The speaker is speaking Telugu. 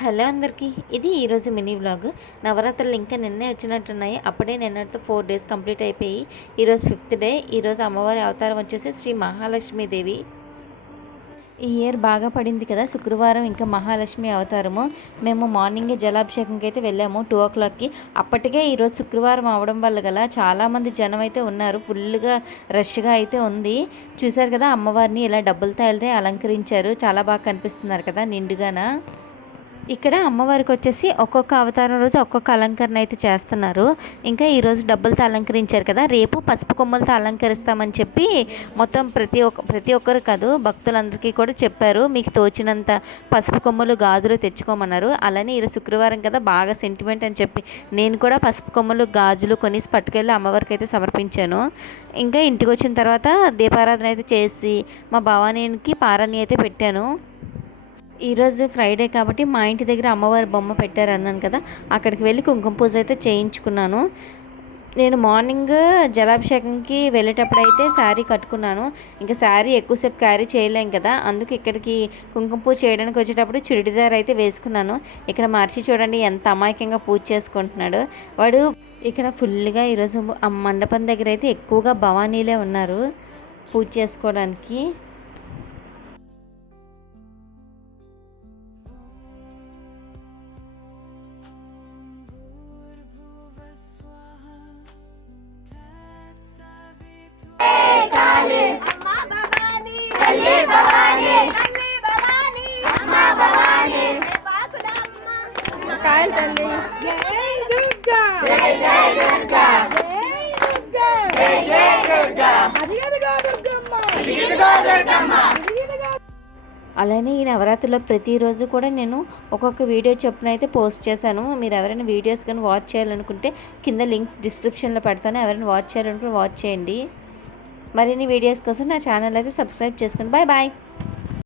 హలో అందరికీ, ఇది ఈరోజు మినీ వ్లాగ్. నవరాత్రులు ఇంకా నిన్నే వచ్చినట్టున్నాయి. అప్పుడే నిన్నటితో 4 డేస్ కంప్లీట్ అయిపోయి ఈరోజు 5th డే. ఈరోజు అమ్మవారి అవతారం వచ్చేసి శ్రీ మహాలక్ష్మీదేవి. ఈ ఇయర్ బాగా పడింది కదా, శుక్రవారం ఇంకా మహాలక్ష్మి అవతారము. మేము మార్నింగే జలాభిషేకంకి అయితే వెళ్ళాము 2 o'clockకి. అప్పటికే ఈరోజు శుక్రవారం అవడం వల్ల గల చాలామంది జనం అయితే ఉన్నారు. ఫుల్గా రష్గా అయితే ఉంది. చూశారు కదా, అమ్మవారిని ఇలా డబ్బులతో వెళ్తే అలంకరించారు. చాలా బాగా కనిపిస్తున్నారు కదా నిండుగాన. ఇక్కడ అమ్మవారికి వచ్చేసి ఒక్కొక్క అవతారం రోజు ఒక్కొక్క అలంకరణ అయితే చేస్తున్నారు. ఇంకా ఈరోజు డబ్బులతో అలంకరించారు కదా, రేపు పసుపు కొమ్మలతో అలంకరిస్తామని చెప్పి మొత్తం ప్రతి ఒక్కరు కాదు, భక్తులందరికీ కూడా చెప్పారు. మీకు తోచినంత పసుపు కొమ్మలు గాజులు తెచ్చుకోమన్నారు. అలానే ఈరోజు శుక్రవారం కదా, బాగా సెంటిమెంట్ అని చెప్పి నేను కూడా పసుపు కొమ్మలు గాజులు కొనేసి పట్టుకెళ్ళి అమ్మవారికి అయితే సమర్పించాను. ఇంకా ఇంటికి వచ్చిన తర్వాత దీపారాధన అయితే చేసి మా భవానీకి పారాణి అయితే పెట్టాను. ఈరోజు ఫ్రైడే కాబట్టి మా ఇంటి దగ్గర అమ్మవారి బొమ్మ పెట్టారు అన్నాను కదా, అక్కడికి వెళ్ళి కుంకుమ పూజ అయితే చేయించుకున్నాను. నేను మార్నింగ్ జలాభిషేకంకి వెళ్ళేటప్పుడు అయితే శారీ కట్టుకున్నాను. ఇంకా శారీ ఎక్కువసేపు క్యారీ చేయలేం కదా, అందుకు ఇక్కడికి కుంకుమ పూజ చేయడానికి వచ్చేటప్పుడు చుడిదార్ అయితే వేసుకున్నాను. ఇక్కడ మర్చి చూడండి ఎంత అమాయకంగా పూజ చేసుకుంటున్నాడు వాడు. ఇక్కడ ఫుల్గా ఈరోజు ఆ మండపం దగ్గర అయితే ఎక్కువగా భవానీలే ఉన్నారు పూజ చేసుకోవడానికి. అలానే ఈ నవరాత్రిలో ప్రతిరోజు కూడా నేను ఒక్కొక్క వీడియో చొప్పున అయితే పోస్ట్ చేశాను. మీరు ఎవరైనా వీడియోస్ కానీ వాచ్ చేయాలనుకుంటే కింద లింక్స్ డిస్క్రిప్షన్లో పెడతాను. ఎవరైనా వాచ్ చేయాలనుకుంటే వాచ్ చేయండి. మరిన్ని వీడియోస్ కోసం నా ఛానల్ అయితే సబ్స్క్రైబ్ చేసుకోండి. Bye bye.